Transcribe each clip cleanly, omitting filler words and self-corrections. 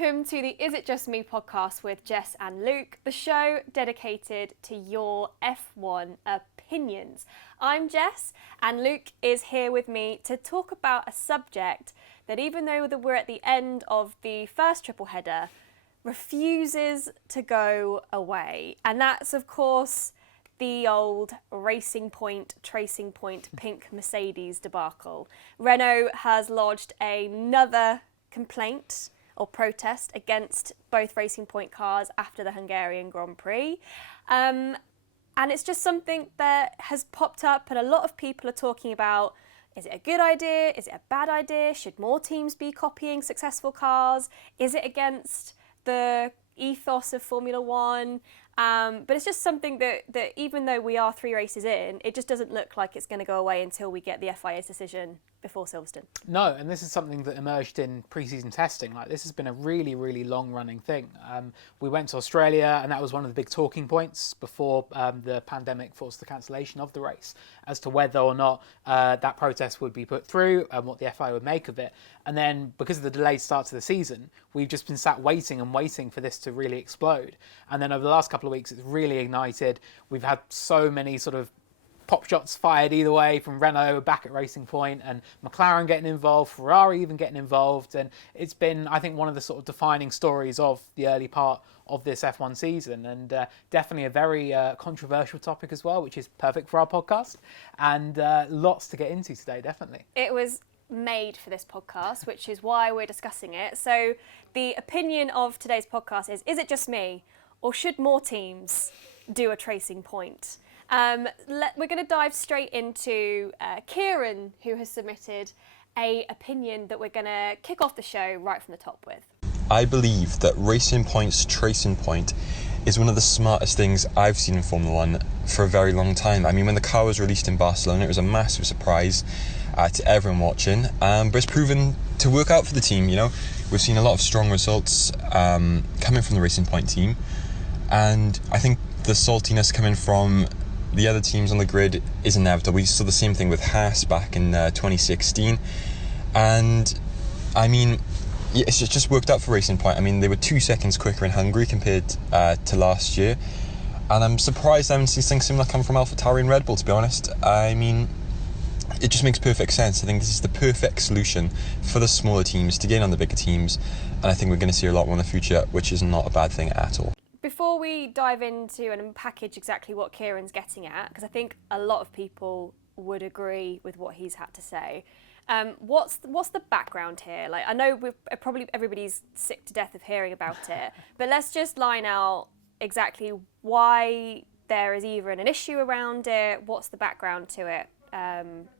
welcome to the Is It Just Me podcast with Jess and Luke, the show dedicated to your F1 opinions. I'm Jess and Luke is here with me to talk about a subject that, even though we're at the end of the first triple header, refuses to go away. And that's, of course, the old Racing Point, Tracing Point, pink Mercedes debacle. Renault has lodged another complaint or protest against both Racing Point cars after the Hungarian Grand Prix. And it's just something that has popped up and a lot of people are talking about. Is it a good idea? Is it a bad idea? Should more teams be copying successful cars? Is it against the ethos of Formula One? But it's just something that even though we are 3 races in, it just doesn't look like it's going to go away until we get the FIA's decision before Silverstone. No, and this is something that emerged in pre-season testing. Like, this has been a really, really long-running thing. We went to Australia, and that was one of the big talking points before the pandemic forced the cancellation of the race, as to whether or not that protest would be put through and what the FIA would make of it. And then, because of the delayed start to the season, we've just been sat waiting and waiting for this to really explode. And then over the last couple of weeks, it's really ignited. We've had so many sort of pop shots fired either way, from Renault back at Racing Point and McLaren getting involved, Ferrari even getting involved. And it's been, I think, one of the sort of defining stories of the early part of this F1 season, and definitely a very controversial topic as well, which is perfect for our podcast, and lots to get into today, definitely. It was made for this podcast, which is why we're discussing it. So the opinion of today's podcast is it just me, or should more teams do a Tracing Point? We're going to dive straight into Kieran, who has submitted a opinion that we're going to kick off the show right from the top with. I believe that Racing Point's Tracing Point is one of the smartest things I've seen in Formula One for a very long time. I mean, when the car was released in Barcelona, it was a massive surprise to everyone watching, but it's proven to work out for the team. You know, we've seen a lot of strong results coming from the Racing Point team, and I think the saltiness coming from the other teams on the grid is inevitable. We saw the same thing with Haas back in 2016, and I mean, it's just worked out for Racing Point. I mean, they were 2 seconds quicker in Hungary compared to last year, and I'm surprised I haven't seen something similar come from AlphaTauri and Red Bull, to be honest. I mean, it just makes perfect sense. I think this is the perfect solution for the smaller teams to gain on the bigger teams, and I think we're going to see a lot more in the future, which is not a bad thing at all. Before we dive into and unpackage exactly what Kieran's getting at, because I think a lot of people would agree with what he's had to say, what's the background here? Like, I know probably everybody's sick to death of hearing about it, but let's just line out exactly why there is even an issue around it. What's the background to it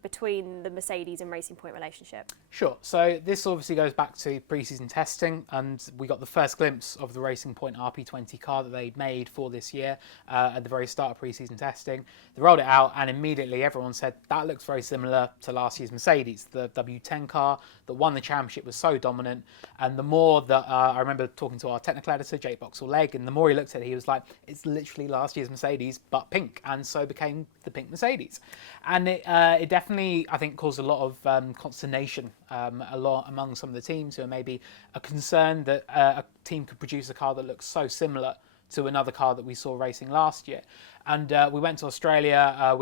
between the Mercedes and Racing Point relationship? Sure. So this obviously goes back to pre-season testing, and we got the first glimpse of the Racing Point RP20 car that they made for this year at the very start of pre-season testing. They rolled it out, and immediately everyone said that looks very similar to last year's Mercedes. The W10 car that won the championship was so dominant, and the more that I remember talking to our technical editor, Jake Boxall-Legg, and the more he looked at it, he was like, it's literally last year's Mercedes, but pink, and so became the pink Mercedes. And it definitely, I think, caused a lot of consternation among some of the teams who are maybe concerned that a team could produce a car that looks so similar to another car that we saw racing last year. And we went to Australia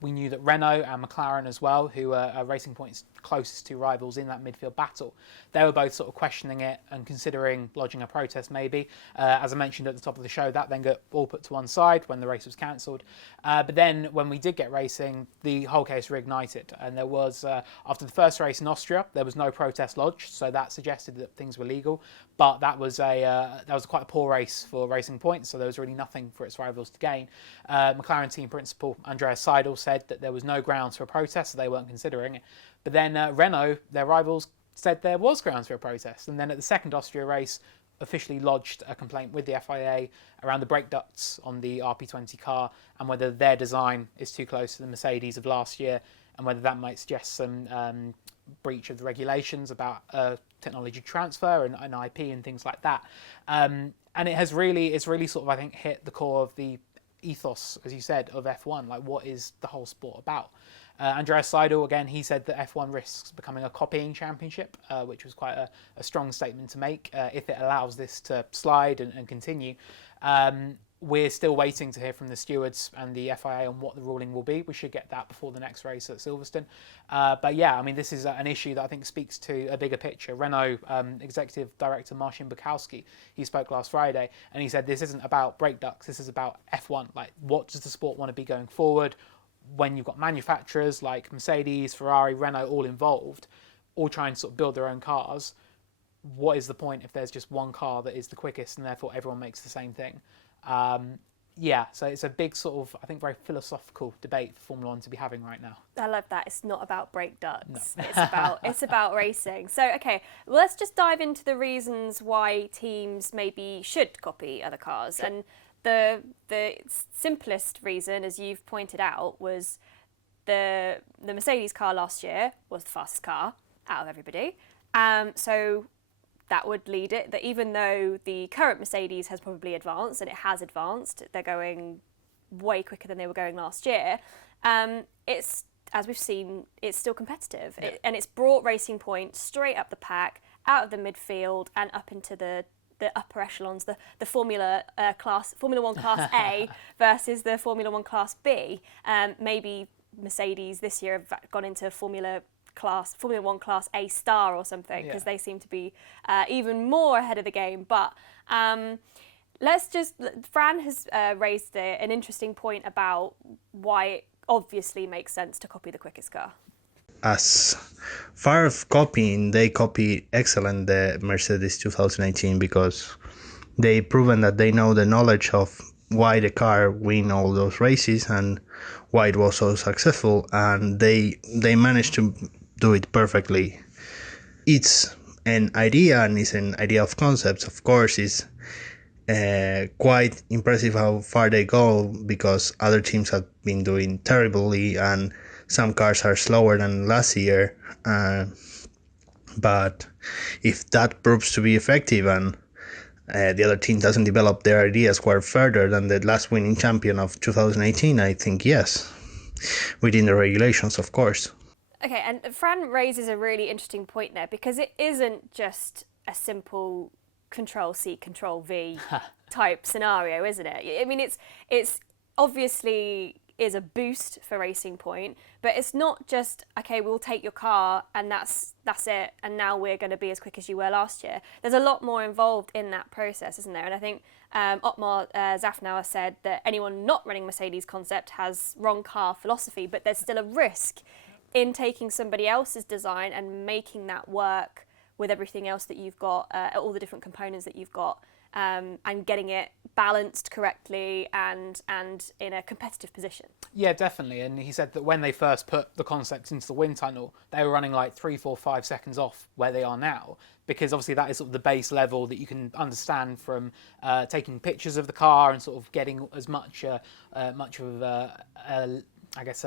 we knew that Renault and McLaren as well, who are Racing Point's closest 2 rivals in that midfield battle, they were both sort of questioning it and considering lodging a protest maybe. As I mentioned at the top of the show, that then got all put to one side when the race was cancelled. But then when we did get racing, the whole case reignited. And there was, after the first race in Austria, there was no protest lodged, so that suggested that things were legal. But that was quite a poor race for Racing Point, so there was really nothing for its rivals to gain. McLaren team principal Andreas Seidel said that there was no grounds for a protest, so they weren't considering it. But then Renault, their rivals, said there was grounds for a protest. And then at the second Austria race, officially lodged a complaint with the FIA around the brake ducts on the RP20 car and whether their design is too close to the Mercedes of last year and whether that might suggest some breach of the regulations about technology transfer and IP and things like that. And it's really sort of, I think, hit the core of the ethos, as you said, of F1. Like, what is the whole sport about? Andreas Seidel, again, he said that F1 risks becoming a copying championship, which was quite a strong statement to make if it allows this to slide and continue. We're still waiting to hear from the stewards and the FIA on what the ruling will be. We should get that before the next race at Silverstone. But yeah, I mean, this is an issue that I think speaks to a bigger picture. Renault Executive Director Marcin Bukowski, he spoke last Friday, and he said this isn't about brake ducts, this is about F1. Like, what does the sport want to be going forward? When you've got manufacturers like Mercedes, Ferrari, Renault all involved, all trying to sort of build their own cars, what is the point if there's just one car that is the quickest and therefore everyone makes the same thing? So it's a big sort of, I think, very philosophical debate for Formula One to be having right now. I love that. It's not about brake ducts. No. It's about racing. So, okay, well, let's just dive into the reasons why teams maybe should copy other cars. Sure. And the simplest reason, as you've pointed out, was the Mercedes car last year was the fastest car out of everybody. So that would lead it that even though the current Mercedes has probably advanced, and it has advanced, they're going way quicker than they were going last year, it's, as we've seen, it's still competitive. Yeah. And it's brought Racing Point straight up the pack, out of the midfield and up into the upper echelons, the Formula One Class A versus the Formula One Class B. Maybe Mercedes this year have gone into Formula One Class A Star or something, because they seem to be even more ahead of the game. But Fran has raised an interesting point about why it obviously makes sense to copy the quickest car. As far as copying, they copy excellent the Mercedes 2018 because they proven that they know the knowledge of why the car win all those races and why it was so successful, and they managed to do it perfectly. It's an idea, and it's an idea of concepts. Of course, it's quite impressive how far they go, because other teams have been doing terribly and some cars are slower than last year. But if that proves to be effective and the other team doesn't develop their ideas quite further than the last winning champion of 2018, I think yes, within the regulations, of course. Okay, and Fran raises a really interesting point there, because it isn't just a simple Control-C, Control-V type scenario, isn't it? I mean, it's obviously is a boost for Racing Point, but it's not just, okay, we'll take your car and that's it, and now we're going to be as quick as you were last year. There's a lot more involved in that process, isn't there? And I think Otmar Zafnauer said that anyone not running Mercedes concept has wrong car philosophy, but there's still a risk in taking somebody else's design and making that work with everything else that you've got, all the different components that you've got, and getting it balanced correctly and in a competitive position. Yeah, definitely. And he said that when they first put the concept into the wind tunnel, they were running like 3, 4, 5 seconds off where they are now, because obviously that is sort of the base level that you can understand from taking pictures of the car and sort of getting as much of a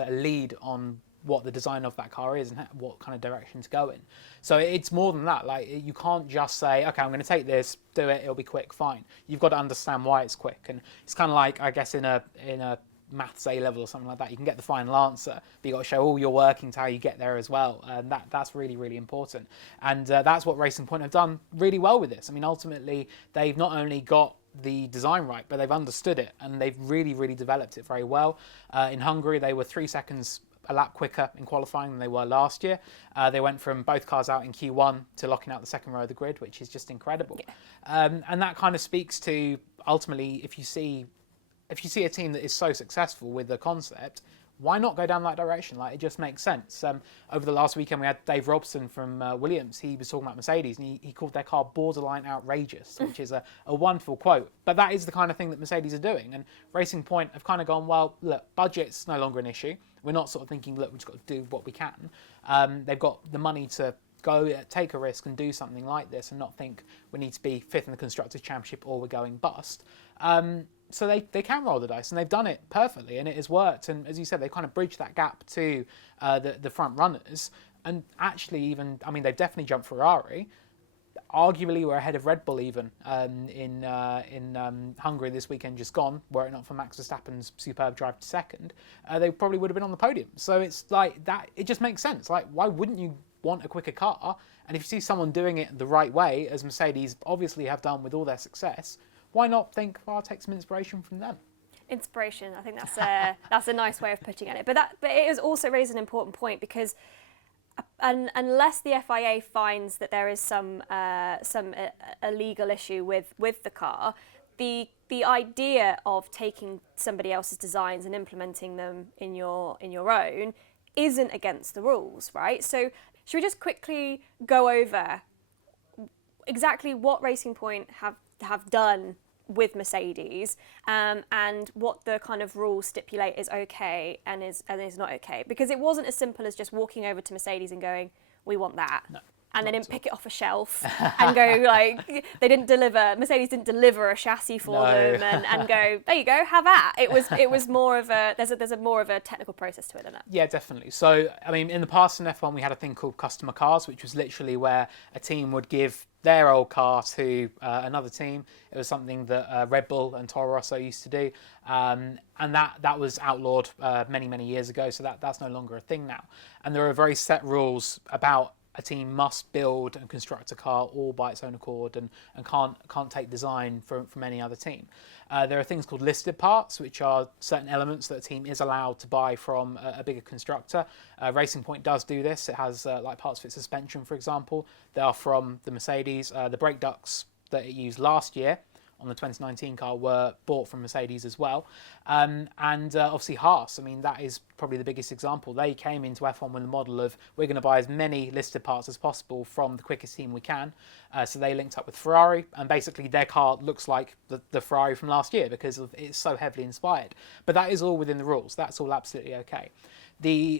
lead on what the design of that car is and what kind of direction to go in. So it's more than that. Like, you can't just say, okay, I'm going to take this, do it, it'll be quick, fine. You've got to understand why it's quick. And it's kind of like, I guess, in a maths A level or something like that, you can get the final answer, but you've got to show all your workings how you get there as well. And that's really, really important. And that's what Racing Point have done really well with this. I mean, ultimately, they've not only got the design right, but they've understood it, and they've really, really developed it very well. In Hungary, they were 3 seconds a lap quicker in qualifying than they were last year. They went from both cars out in Q1 to locking out the second row of the grid, which is just incredible. Yeah. And that kind of speaks to, ultimately, if you see a team that is so successful with the concept, why not go down that direction? Like, it just makes sense. Over the last weekend, we had Dave Robson from Williams. He was talking about Mercedes, and he called their car borderline outrageous, which is a wonderful quote. But that is the kind of thing that Mercedes are doing. And Racing Point have kind of gone, well, look, budget's no longer an issue. We're not sort of thinking, look, we've just got to do what we can. They've got the money to go take a risk and do something like this, and not think we need to be 5th in the Constructors' Championship or we're going bust. So they can roll the dice, and they've done it perfectly, and it has worked. And as you said, they've kind of bridged that gap to the front runners. And actually, even, I mean, they've definitely jumped Ferrari. arguably we're ahead of Red Bull even in Hungary this weekend just gone. Were it not for Max Verstappen's superb drive to second, they probably would have been on the podium. So it's like that. It just makes sense. Like, why wouldn't you want a quicker car? And if you see someone doing it the right way, as Mercedes obviously have done with all their success, why not think, well, I'll take some inspiration from them? Inspiration. I think that's a nice way of putting it. But it has also raised an important point, because unless the FIA finds that there is some illegal issue with the car, the idea of taking somebody else's designs and implementing them in your own isn't against the rules, right? So should we just quickly go over exactly what Racing Point have done with Mercedes, and what the kind of rules stipulate is okay and is not okay? Because it wasn't as simple as just walking over to Mercedes and going, we want that. No, and they didn't pick it off a shelf and go like, Mercedes didn't deliver a chassis for them and go, there you go, have that. It was more of there's a more of a technical process to it than that. Yeah, definitely. So, I mean, in the past in F1, we had a thing called customer cars, which was literally where a team would give their old car to another team. It was something that Red Bull and Toro Rosso used to do, and that was outlawed many years ago. So that's no longer a thing now. And there are very set rules about a team must build and construct a car all by its own accord and can't take design from any other team. There are things called listed parts, which are certain elements that a team is allowed to buy from a bigger constructor. Racing Point does do this. It has like parts for its suspension, for example. They are from the Mercedes. The brake ducts that it used last year on the 2019 car were bought from Mercedes as well. And obviously Haas, I mean, that is probably the biggest example. They came into F1 with the model of, we're going to buy as many listed parts as possible from the quickest team we can. So they linked up with Ferrari, and basically their car looks like the Ferrari from last year because it's so heavily inspired. But that is all within the rules. That's all absolutely okay.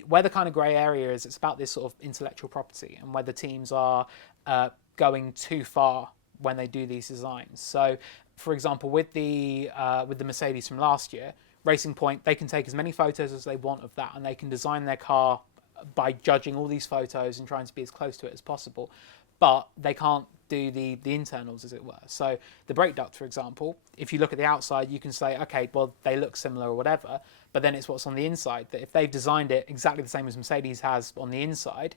Where the kind of grey area is, it's about this sort of intellectual property and whether teams are going too far when they do these designs. So, for example, with the Mercedes from last year, Racing Point, they can take as many photos as they want of that, and they can design their car by judging all these photos and trying to be as close to it as possible. But they can't do the internals, as it were. So the brake duct, for example, if you look at the outside, you can say, okay, well, they look similar or whatever, but then it's what's on the inside. That if they've designed it exactly the same as Mercedes has on the inside,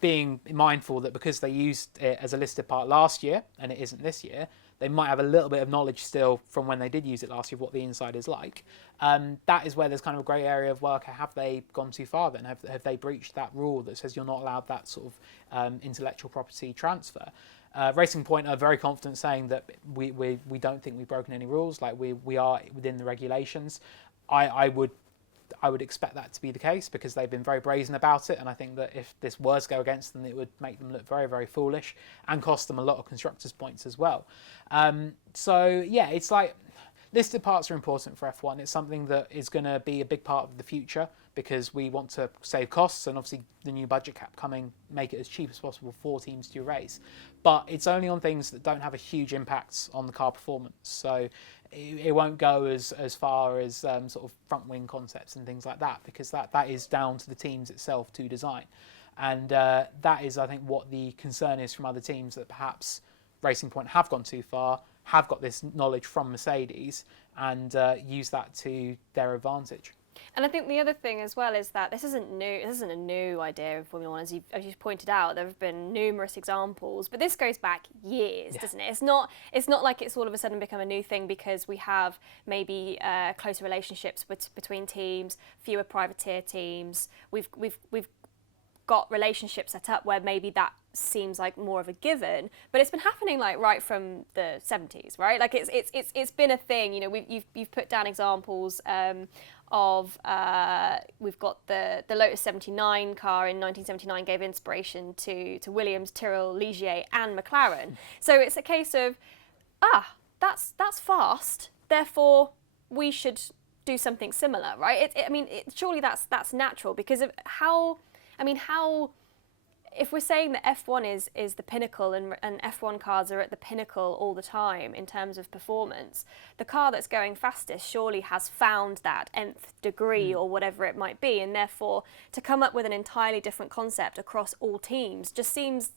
being mindful that because they used it as a listed part last year and it isn't this year, they might have a little bit of knowledge still from when they did use it last year of what the inside is like. That is where there's kind of a grey area of, well, okay, have they gone too far then? Have they breached that rule that says you're not allowed that sort of intellectual property transfer? Racing Point are very confident saying that we don't think we've broken any rules, like we are within the regulations. I would expect that to be the case because they've been very brazen about it, and I think that if this were to go against them, it would make them look very foolish and cost them a lot of constructors' points as well. So yeah, it's like listed parts are important for F1. It's something that is going to be a big part of the future because we want to save costs, and obviously the new budget cap coming make it as cheap as possible for teams to race. But it's only on things that don't have a huge impact on the car performance. So it won't go as far as sort of front wing concepts and things like that, because that is down to the teams itself to design. And that is, I think, what the concern is from other teams, that perhaps Racing Point have gone too far, have got this knowledge from Mercedes, and use that to their advantage. And I think the other thing as well is that this isn't new. This isn't a new idea in Formula One, as you pointed out. There have been numerous examples, but this goes back years, doesn't it? It's not like it's all of a sudden become a new thing because we have maybe closer relationships between teams, fewer privateer teams. We've got relationships set up where maybe that seems like more of a given, but it's been happening like right from the 70s, right? Like it's been a thing. You know, you've put down examples. We've got the Lotus 79 car in 1979 gave inspiration to Williams, Tyrrell, Ligier and McLaren. So it's a case of, that's fast, therefore we should do something similar, right? Surely that's natural, because of how if we're saying that F1 is the pinnacle and F1 cars are at the pinnacle all the time in terms of performance, the car that's going fastest surely has found that nth degree or whatever it might be, and therefore to come up with an entirely different concept across all teams just seems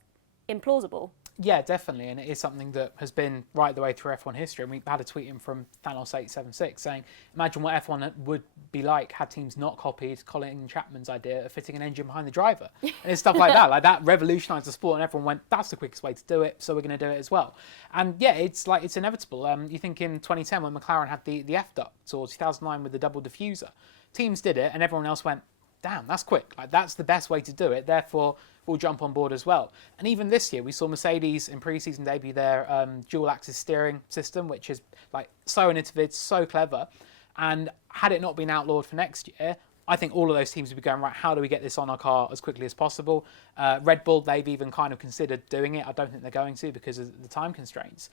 implausible. Yeah, definitely, and it is something that has been right the way through F1 history. And we had a tweet in from Thanos876 saying, imagine what F1 would be like had teams not copied Colin Chapman's idea of fitting an engine behind the driver. And it's stuff like that. Like, that revolutionised the sport, and everyone went, that's the quickest way to do it, so we're going to do it as well. And yeah, it's inevitable. You think in 2010 when McLaren had the F duct, or 2009 with the double diffuser, teams did it, and everyone else went, damn, that's quick. Like, that's the best way to do it. Therefore, we'll jump on board as well. And even this year, we saw Mercedes in pre-season debut their dual-axis steering system, which is like so innovative, so clever. And had it not been outlawed for next year, I think all of those teams would be going, right, how do we get this on our car as quickly as possible? Red Bull, they've even kind of considered doing it. I don't think they're going to because of the time constraints.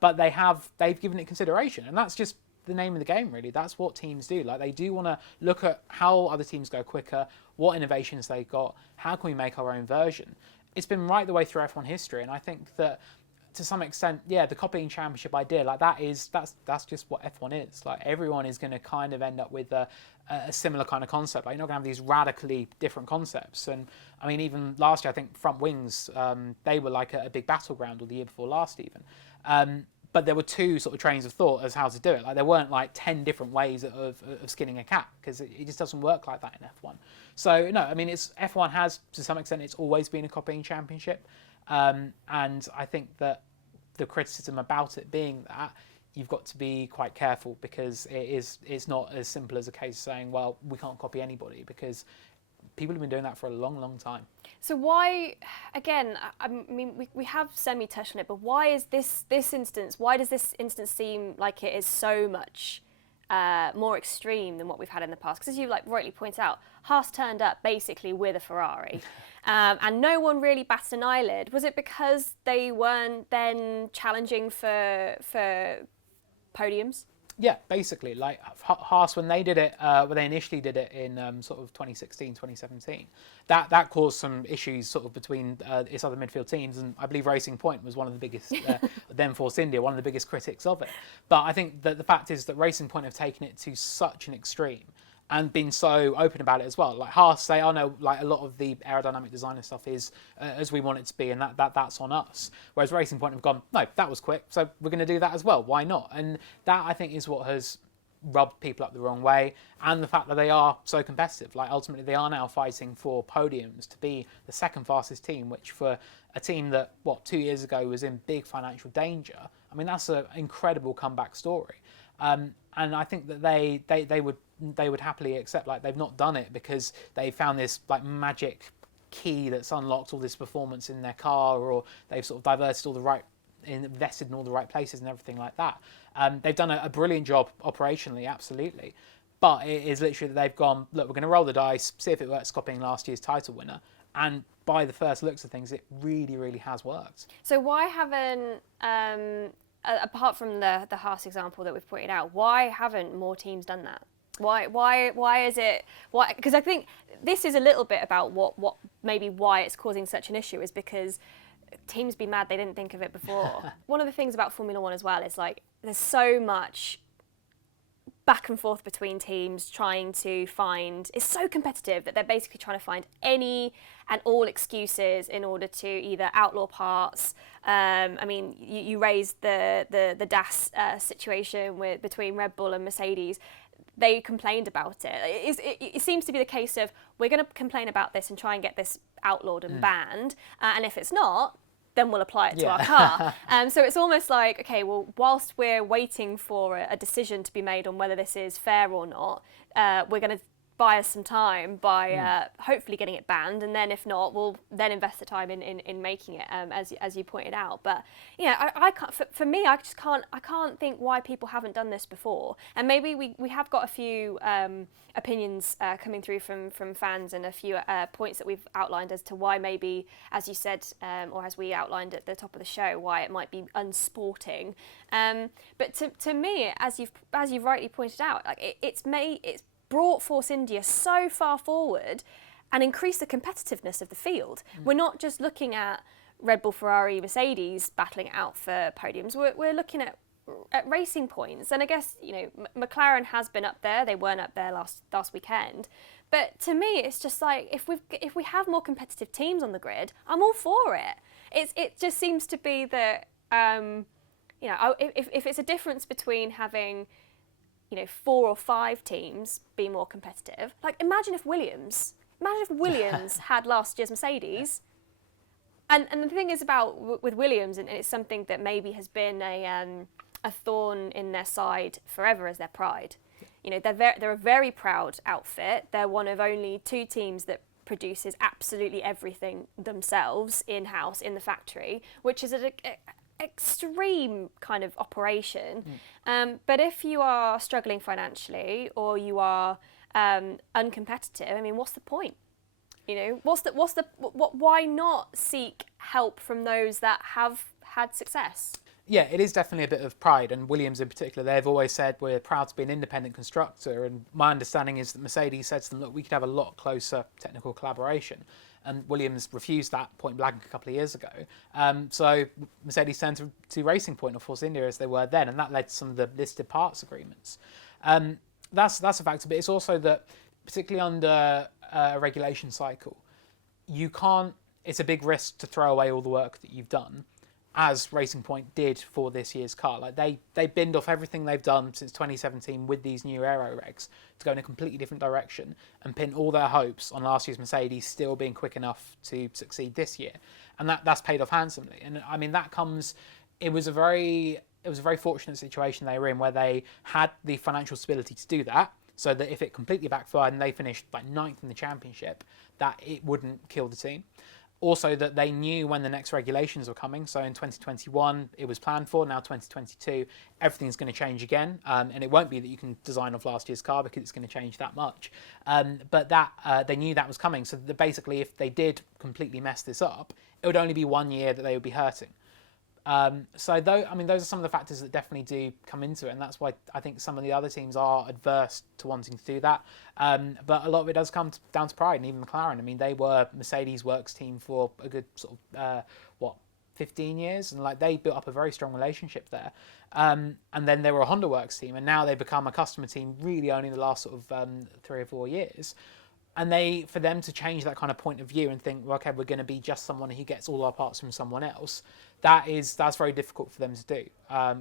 But they've given it consideration. And that's just the name of the game, really. That's what teams do. Like, they do want to look at how other teams go quicker, what innovations they got, how can we make our own version. It's been right the way through F1 history, and I think that to some extent, yeah, the copying championship idea, like, that's just what F1 is. Like, everyone is going to kind of end up with a similar kind of concept. Like, you're not going to have these radically different concepts. And I mean, even last year, I think front wings, they were like a big battleground, or the year before last even. But there were two sort of trains of thought as how to do it. Like, there weren't like 10 different ways of skinning a cat, because it just doesn't work like that in F1. So no, I mean, F1 has, to some extent, it's always been a copying championship. And I think that the criticism about it being that, you've got to be quite careful, because it's not as simple as a case of saying, well, we can't copy anybody, because people have been doing that for a long, long time. So why, again, I mean, we have semi-touched on it, but why is this instance, why does this instance seem like it is so much more extreme than what we've had in the past? Because as you like rightly point out, Haas turned up basically with a Ferrari, and no one really batted an eyelid. Was it because they weren't then challenging for podiums? Yeah, basically, like Haas, when they did it, when they initially did it in sort of 2016, 2017, that caused some issues sort of between its other midfield teams, and I believe Racing Point was one of the biggest, then Force India, one of the biggest critics of it. But I think that the fact is that Racing Point have taken it to such an extreme and been so open about it as well. Like Haas, they all know, like, a lot of the aerodynamic design and stuff is as we want it to be, and that's on us. Whereas Racing Point have gone, no, that was quick, so we're going to do that as well. Why not? And that, I think, is what has rubbed people up the wrong way, and the fact that they are so competitive. Like, ultimately, they are now fighting for podiums to be the second fastest team, which for a team that 2 years ago was in big financial danger, I mean, that's an incredible comeback story. And I think that they would happily accept, like, they've not done it because they found this like magic key that's unlocked all this performance in their car, or they've sort of invested in all the right places and everything like that. They've done a brilliant job operationally, absolutely. But it is literally that they've gone, look, we're going to roll the dice, see if it works, copying last year's title winner. And by the first looks of things, it really, really has worked. So why haven't, apart from the Haas example that we've pointed out, why haven't more teams done that? Why is it? Why? Because I think this is a little bit about what maybe why it's causing such an issue, is because teams be mad they didn't think of it before. One of the things about Formula One as well is, like, there's so much back and forth between teams trying to find, it's so competitive that they're basically trying to find any and all excuses in order to either outlaw parts. I mean, you raised the DAS situation between Red Bull and Mercedes. They complained about it. It seems to be the case of, we're going to complain about this and try and get this outlawed and banned, and if it's not, then we'll apply it to our car. So it's almost like, okay, well, whilst we're waiting for a decision to be made on whether this is fair or not, we're going to buy us some time by hopefully getting it banned, and then if not, we'll then invest the time in making it, as you pointed out. But yeah, I can't, for me, I can't think why people haven't done this before. And maybe we have got a few opinions coming through from fans, and a few points that we've outlined as to why maybe, as you said, or as we outlined at the top of the show, why it might be unsporting. But to me, as you've rightly pointed out, like it's brought Force India so far forward and increased the competitiveness of the field. We're not just looking at Red Bull, Ferrari, Mercedes battling it out for podiums. We're looking at at Racing Points, and I guess, you know, McLaren has been up there. They weren't up there last weekend. But to me, it's just like, if we have more competitive teams on the grid, I'm all for it. It just seems to be that, you know, if it's a difference between having, you know, 4 or 5 teams be more competitive. Like, imagine if Williams had last year's Mercedes. And the thing is about with Williams, and it's something that maybe has been a thorn in their side forever, as their pride. You know, they're a very proud outfit. They're one of only 2 teams that produces absolutely everything themselves in-house in the factory, which is an extreme kind of operation. But if you are struggling financially, or you are uncompetitive, I mean, what's the point? You know, why not seek help from those that have had success? Yeah, it is definitely a bit of pride, and Williams in particular, they've always said we're proud to be an independent constructor, and my understanding is that Mercedes said to them, look, we could have a lot closer technical collaboration, and Williams refused that point blank a couple of years ago. So Mercedes turned to Racing Point or Force India as they were then, and that led to some of the listed parts agreements. That's a factor, but it's also that, particularly under a regulation cycle, it's a big risk to throw away all the work that you've done, as Racing Point did for this year's car. Like they binned off everything they've done since 2017 with these new aero regs to go in a completely different direction and pin all their hopes on last year's Mercedes still being quick enough to succeed this year, and that's paid off handsomely. And I mean, it was a very fortunate situation they were in, where they had the financial stability to do that, so that if it completely backfired and they finished like 9th in the championship, that it wouldn't kill the team. Also, that they knew when the next regulations were coming. So in 2021, it was planned for. Now 2022, everything's going to change again. And it won't be that you can design off last year's car, because it's going to change that much. But they knew that was coming. So that basically, if they did completely mess this up, it would only be 1 year that they would be hurting. Those are some of the factors that definitely do come into it, and that's why I think some of the other teams are adverse to wanting to do that. But a lot of it does come down to pride, and even McLaren. I mean, they were Mercedes' works team for a good sort of 15 years, and like they built up a very strong relationship there. And then they were a Honda works team, and now they've become a customer team really only in the last sort of 3 or 4 years. And for them to change that kind of point of view and think, well, okay, we're going to be just someone who gets all our parts from someone else, that's very difficult for them to do.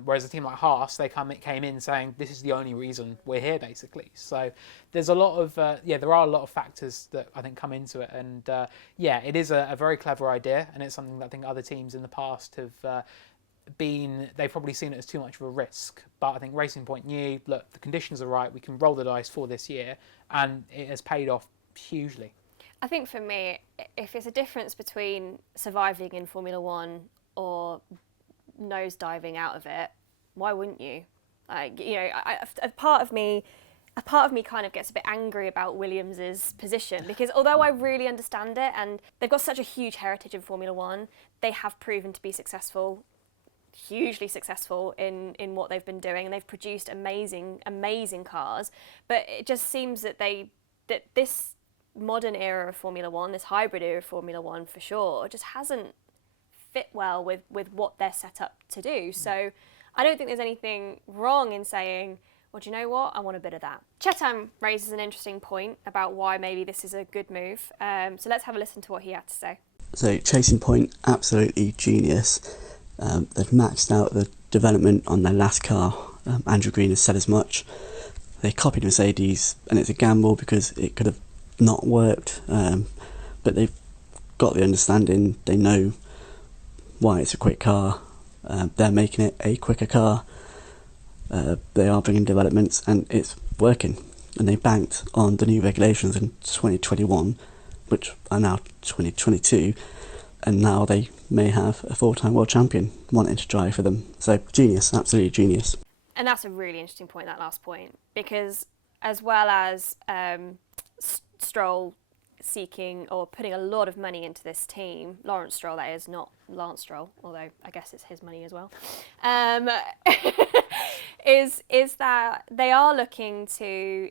Whereas a team like Haas, they came in saying, this is the only reason we're here, basically. So there's a lot of, there are a lot of factors that I think come into it. And it is a very clever idea, and it's something that I think other teams in the past have they've probably seen it as too much of a risk. But I think Racing Point knew, look, the conditions are right, we can roll the dice for this year, and it has paid off hugely. I think for me, if it's a difference between surviving in Formula One or nosediving out of it, why wouldn't you? Like, you know, a part of me kind of gets a bit angry about Williams's position, because although I really understand it, and they've got such a huge heritage in Formula One, they have proven to be successful, hugely successful in what they've been doing, and they've produced amazing cars. But it just seems that this modern era of Formula One, this hybrid era of Formula One for sure, just hasn't fit well with what they're set up to do. So I don't think there's anything wrong in saying, well, do you know what? I want a bit of that. Chetan raises an interesting point about why maybe this is a good move. So let's have a listen to what he had to say. So Chasing Point, absolutely genius. They've maxed out the development on their last car. Andrew Green has said as much. They copied Mercedes, and it's a gamble because it could have not worked, but they've got the understanding. They know why it's a quick car. They're making it a quicker car. They are bringing developments, and it's working. And they banked on the new regulations in 2021, which are now 2022, and now they may have a 4-time world champion wanting to drive for them. So genius, absolutely genius. And that's a really interesting point, that last point, because as well as Stroll seeking or putting a lot of money into this team, Lawrence Stroll, that is, not Lance Stroll, although I guess it's his money as well, is that they are looking to,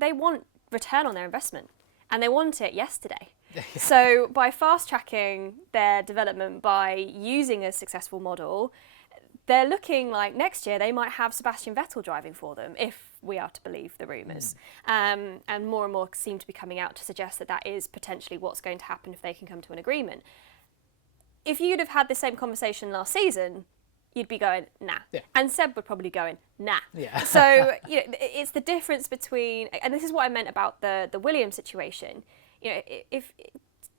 they want return on their investment, and they want it yesterday. So by fast tracking their development, by using a successful model, they're looking like next year they might have Sebastian Vettel driving for them, if we are to believe the rumours. And more seem to be coming out to suggest that that is potentially what's going to happen if they can come to an agreement. If you'd have had the same conversation last season, you'd be going, nah. Yeah. And Seb would probably going, nah. Yeah. So, it's the difference between, and this is what I meant about the Williams situation. If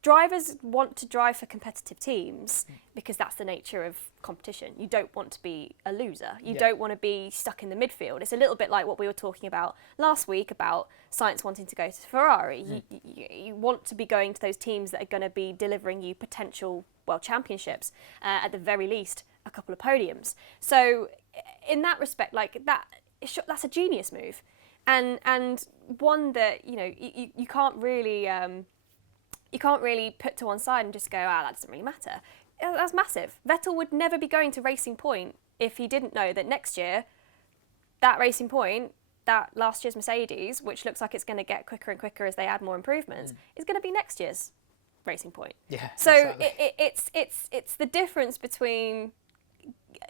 drivers want to drive for competitive teams because that's the nature of competition. You don't want to be a loser. You don't want to be stuck in the midfield. It's a little bit like what we were talking about last week about Sainz wanting to go to Ferrari. You want to be going to those teams that are going to be delivering you potential world championships, at the very least a couple of podiums. So in that respect, like that's a genius move, and one that you can't really. You can't really put to one side and just go, that doesn't really matter. That's massive. Vettel would never be going to Racing Point if he didn't know that next year, that Racing Point, that last year's Mercedes, which looks like it's going to get quicker and quicker as they add more improvements, is going to be next year's Racing Point. Yeah. So exactly. it's the difference between.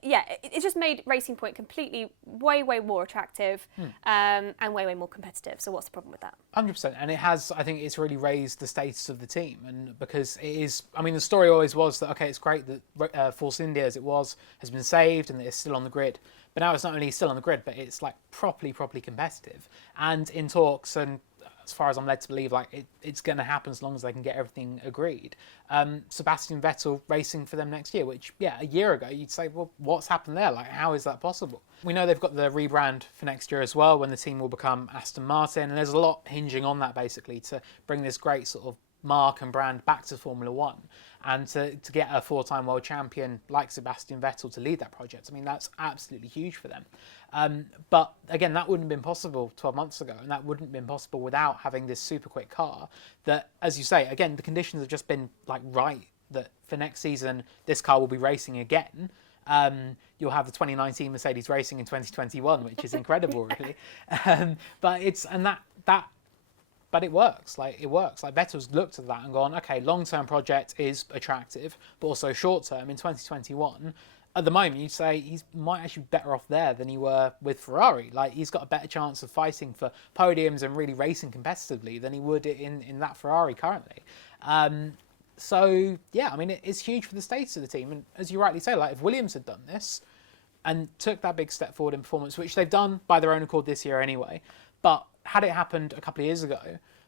It just made Racing Point completely way more attractive and way more competitive. So what's the problem with that? 100%, and I think it's really raised the status of the team, and because it is, I mean, the story always was that, okay, it's great that Force India, as it was, has been saved and that it's still on the grid, but now it's not only still on the grid, but it's like properly competitive, and in talks, and as far as I'm led to believe, like it's going to happen as long as they can get everything agreed. Sebastian Vettel racing for them next year, which, a year ago you'd say, well, what's happened there? Like, how is that possible? We know they've got the rebrand for next year as well, when the team will become Aston Martin, and there's a lot hinging on that basically to bring this great sort of mark and brand back to Formula One, and to get a 4-time world champion like Sebastian Vettel to lead that project. I mean, that's absolutely huge for them. But again, that wouldn't have been possible 12 months ago, and that wouldn't have been possible without having this super quick car that, as you say, again, the conditions have just been like right, that for next season this car will be racing again. You'll have the 2019 Mercedes racing in 2021, which is incredible, really. But it works. Like Vettel's looked at that and gone, okay, long-term project is attractive, but also short-term in 2021. At the moment, you'd say he might actually be better off there than he were with Ferrari. Like, he's got a better chance of fighting for podiums and really racing competitively than he would in that Ferrari currently. So, I mean, it's huge for the status of the team. And as you rightly say, like, if Williams had done this and took that big step forward in performance, which they've done by their own accord this year anyway, but had it happened a couple of years ago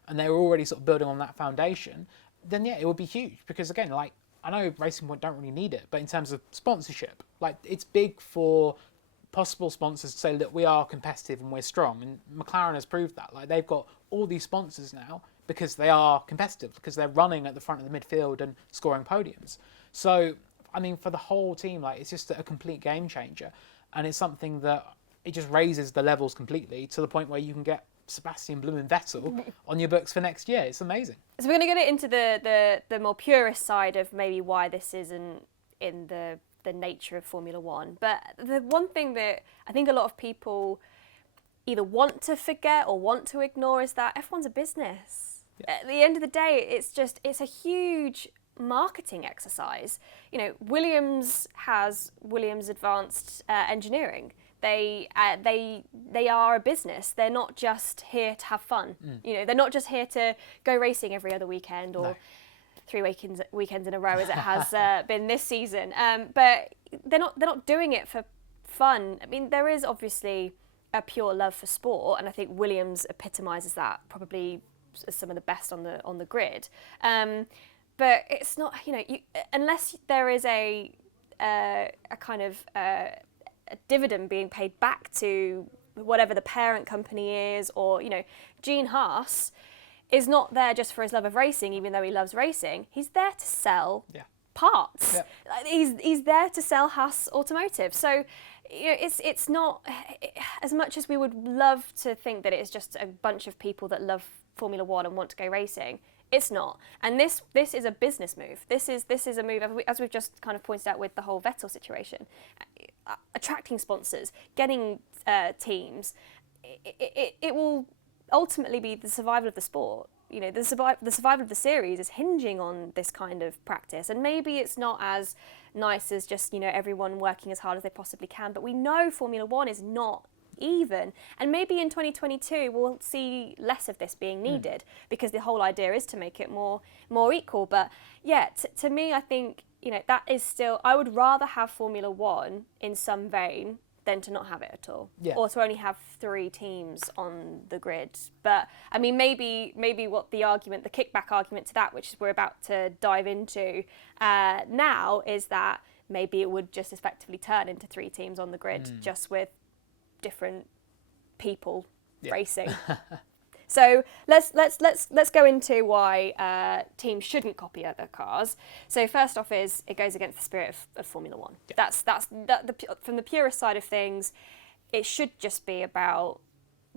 and they were already sort of building on that foundation, then it would be huge. Because again, like, I know Racing Point don't really need it, but in terms of sponsorship, like, it's big for possible sponsors to say that we are competitive and we're strong. And McLaren has proved that. Like, they've got all these sponsors now because they are competitive, because they're running at the front of the midfield and scoring podiums. So, I mean, for the whole team, like, it's just a complete game changer. And it's something that it just raises the levels completely to the point where you can get Sebastian Bloom Vettel on your books for next year. It's amazing. So we're going to get into the more purist side of maybe why this isn't in the nature of Formula One. But the one thing that I think a lot of people either want to forget or want to ignore is that F1's a business. Yeah. At the end of the day, it's a huge marketing exercise. Williams has Williams Advanced Engineering. They are a business. They're not just here to have fun. They're not just here to go racing every other weekend or 3 weekends in a row as it has been this season. But they're not doing it for fun. I mean, there is obviously a pure love for sport, and I think Williams epitomises that probably as some of the best on the grid. But it's not, unless there is a kind of a dividend being paid back to whatever the parent company is, or Gene Haas is not there just for his love of racing, even though he loves racing. He's there to sell parts. Yeah. He's there to sell Haas Automotive. So it's not, as much as we would love to think that it's just a bunch of people that love Formula One and want to go racing. It's not. And this is a business move. This is a move, as we've just kind of pointed out with the whole Vettel situation. Attracting sponsors, getting teams, it will ultimately be the survival of the sport. the survival of the series is hinging on this kind of practice. And maybe it's not as nice as just, everyone working as hard as they possibly can, but we know Formula One is not even. And maybe in 2022 we'll see less of this being needed because the whole idea is to make it more equal. But yeah, to me, I think, that is still, I would rather have Formula One in some vein than to not have it at all, or to only have 3 teams on the grid. But I mean, maybe what the kickback argument to that, which we're about to dive into now, is that maybe it would just effectively turn into 3 teams on the grid, just with different people racing. So let's go into why teams shouldn't copy other cars. So first off, is it goes against the spirit of Formula One. Yeah. That's from the purist side of things. It should just be about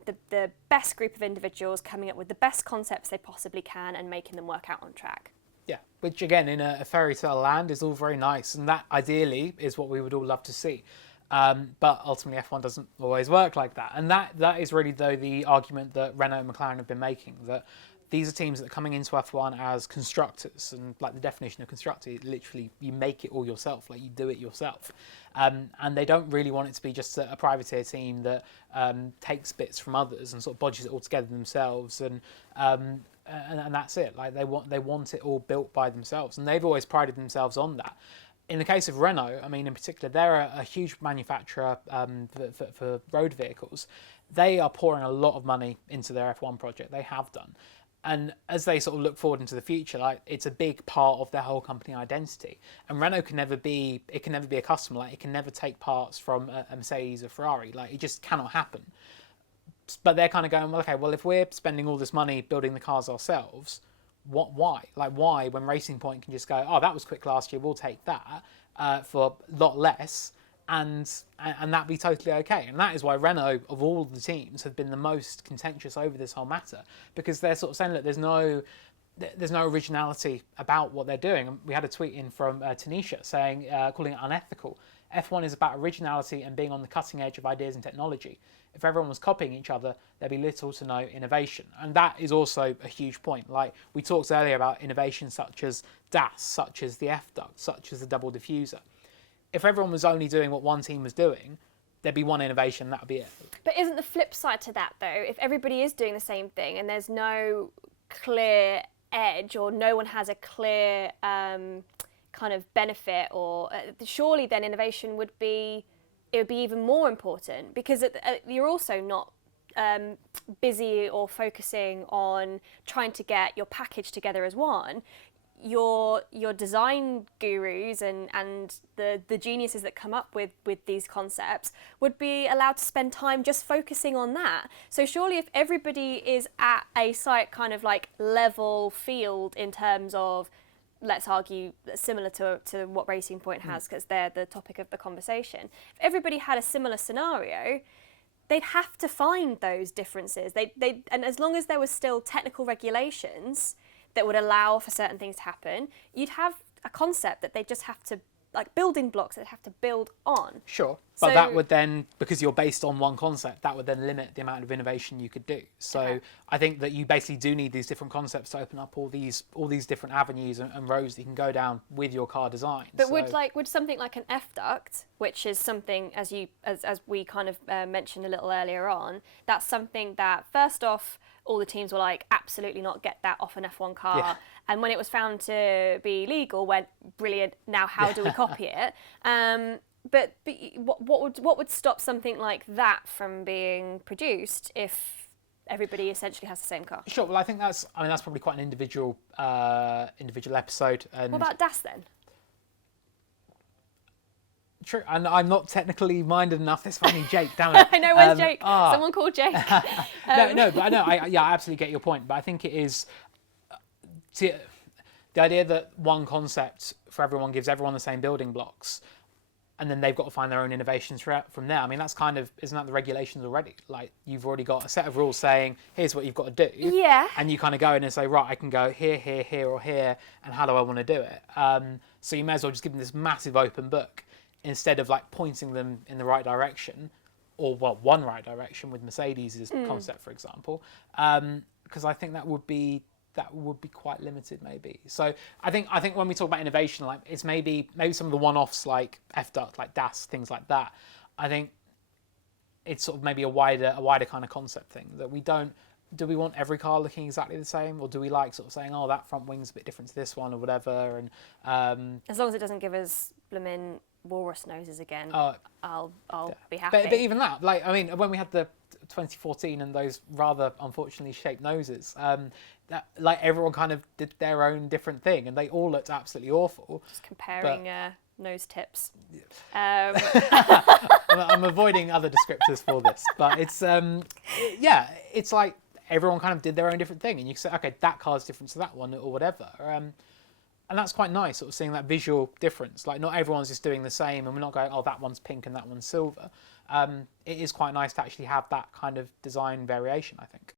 the best group of individuals coming up with the best concepts they possibly can and making them work out on track. Yeah, which again, in a fairy tale land, is all very nice, and that ideally is what we would all love to see. But ultimately F1 doesn't always work like that. And that is really, though, the argument that Renault and McLaren have been making, that these are teams that are coming into F1 as constructors, and like the definition of constructor, literally you make it all yourself, like you do it yourself. And they don't really want it to be just a privateer team that takes bits from others and sort of bodges it all together themselves, and that's it. Like they want it all built by themselves, and they've always prided themselves on that. In the case of Renault, I mean, in particular, they're a huge manufacturer for road vehicles. They are pouring a lot of money into their F1 project. They have done. And as they sort of look forward into the future, like, it's a big part of their whole company identity. And Renault can never be a customer. Like, it can never take parts from a Mercedes or Ferrari. Like, it just cannot happen. But they're kind of going, well, okay, well, if we're spending all this money building the cars ourselves, why? Like, why, when Racing Point can just go, oh, that was quick last year, we'll take that for a lot less, and that be totally okay. And that is why Renault, of all the teams, have been the most contentious over this whole matter, because they're sort of saying that there's no originality about what they're doing. And we had a tweet in from Tanisha saying, calling it unethical. F1 is about originality and being on the cutting edge of ideas and technology. If everyone was copying each other, there'd be little to no innovation. And that is also a huge point. Like, we talked earlier about innovations such as DAS, such as the F-duct, such as the double diffuser. If everyone was only doing what one team was doing, there'd be one innovation, that would be it. But isn't the flip side to that, though, if everybody is doing the same thing and there's no clear edge, or no one has a clear kind of benefit, or surely then innovation would be even more important, because you're also not busy or focusing on trying to get your package together as one. Your design gurus and the geniuses that come up with these concepts would be allowed to spend time just focusing on that. So surely if everybody is at a site kind of like level field in terms of, let's argue, similar to what Racing Point has, because they're the topic of the conversation. If everybody had a similar scenario, they'd have to find those differences. And as long as there was still technical regulations that would allow for certain things to happen, you'd have a concept that they just have to, like building blocks that they have to build on. Sure, but that would then, because you're based on one concept, that would then limit the amount of innovation you could do. So okay. I think that you basically do need these different concepts to open up all these different avenues and roads that you can go down with your car design. But would something like an F-duct, which is something, as we kind of mentioned a little earlier on, that's something that, first off, all the teams were like, absolutely not, get that off an F1 car. Yeah. And when it was found to be legal, went, brilliant, now how do we copy it? But what would stop something like that from being produced if everybody essentially has the same car? Sure, well, I think that's probably quite an individual episode. And what about DAS then? True, and I'm not technically minded enough. This funny Jake, damn it. I know, where's Jake? Someone called Jake. No, but I know, I absolutely get your point. But I think it is the idea that one concept for everyone gives everyone the same building blocks, and then they've got to find their own innovations from there. I mean, that's kind of, isn't that the regulations already? Like, you've already got a set of rules saying, here's what you've got to do. Yeah. And you kind of go in and say, right, I can go here, here, here, or here, and how do I want to do it? So you may as well just give them this massive open book, instead of like pointing them in the right direction, or one right direction with Mercedes' concept, for example, because I think that would be that would be quite limited, maybe. So I think when we talk about innovation, like it's maybe some of the one-offs like F-Duct, like DAS, things like that. I think it's sort of maybe a wider kind of concept thing that we don't. Do we want every car looking exactly the same, or do we like sort of saying, oh, that front wing's a bit different to this one, or whatever? And as long as it doesn't give us blooming walrus noses again, I'll be happy. But even that, like, I mean, when we had the 2014 and those rather unfortunately shaped noses, that like everyone kind of did their own different thing, and they all looked absolutely awful. Just comparing nose tips. I'm avoiding other descriptors for this, but it's it's like everyone kind of did their own different thing, and you say, okay, that car's different to that one, or whatever. And that's quite nice, sort of seeing that visual difference. Like, not everyone's just doing the same, and we're not going, oh, that one's pink and that one's silver. It is quite nice to actually have that kind of design variation, I think.